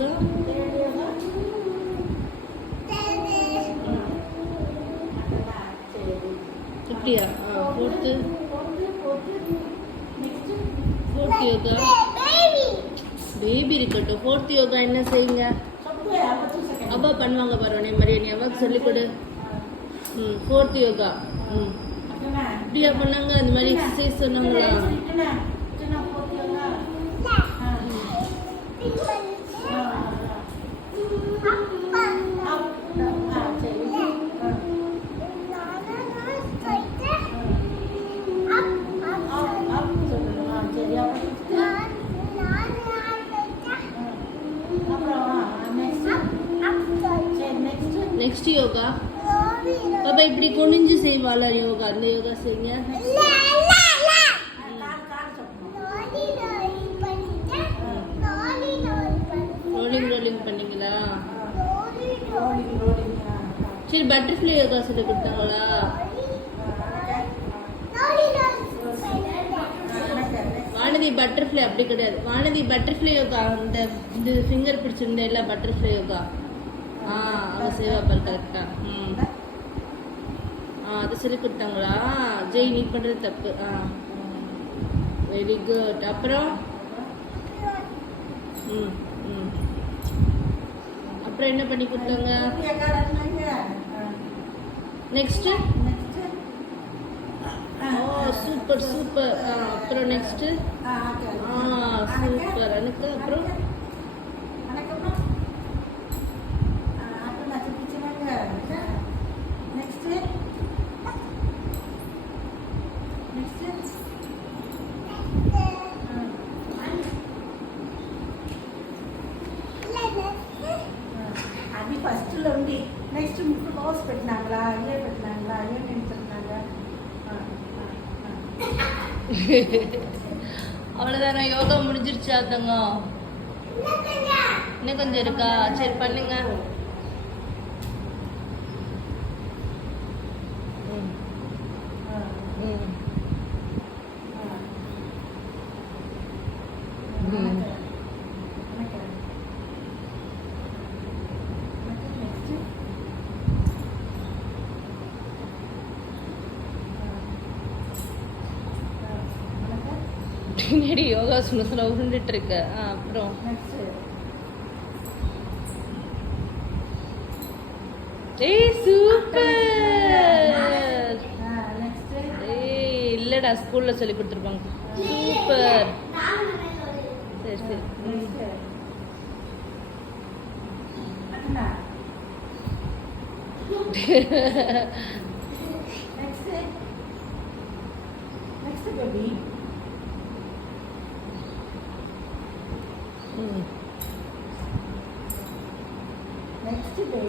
யோகா அப்படியா? Fourth yoga baby இருக்கட்டும். Fourth yoga என்ன செய்யுங்க? அவ்வா பண்ணுவாங்க பாரு, உடனே மாதிரி நீ அவ்வாக்கு சொல்லிக் கொடு. ஃபோர்த் யோகா இப்படியா பண்ணாங்க? அந்த மாதிரி எக்ஸசைஸ் சொன்னாங்களா? நெக்ஸ்ட் யோகா பாப்பா இப்படி குனிஞ்சு செய்வாளா யோகா? அந்த யோகா செய்யுங்க. ரோலிங் பண்ணீங்களா? சரி, பட்டர்ஃப்ளை யோகா சொல்லி கொடுத்தாங்களா? வானதி பட்டர்ஃப்ளை அப்படி கிடையாது. வானதி பட்டர்ஃப்ளை யோகா இந்த இது ஃபிங்கர் பிடிச்சிருந்த எல்லாம் பட்டர்ஃப்ளை யோகா. அவ செய்வா பாரு கரெக்டா. அது சொல்லி கொடுத்தாங்களா? ஜெய் நீ பண்றது தப்பு. Very good. அப்புறம் அப்புறம் என்ன பண்ணி கொடுத்தாங்க? Next super super. அப்புறம் நெக்ஸ்ட் சூப்பர் எனக்கு. அப்புறம் అది ఫస్ట్లో ఉంది. నెక్స్ట్ ముక్కు క్లోజ్ పెట్టినాங்களா? అయ్యే పెట్టినాங்களா? అయ్యే నేను పెట్టినాங்க. அவ்வளோதானா? யோகா முடிஞ்சிருச்சா தங்கம்? இன்னும் கொஞ்சம் இருக்கா? சரி பண்ணுங்க. பின்னாடி யோகா சுனசுல உருண்டுட்டு இருக்க. அப்புறம் சூப்பர். இல்லடா, ஸ்கூல்ல சொல்லி கொடுத்துருப்பாங்க. சூப்பர். சரி சரி. next baby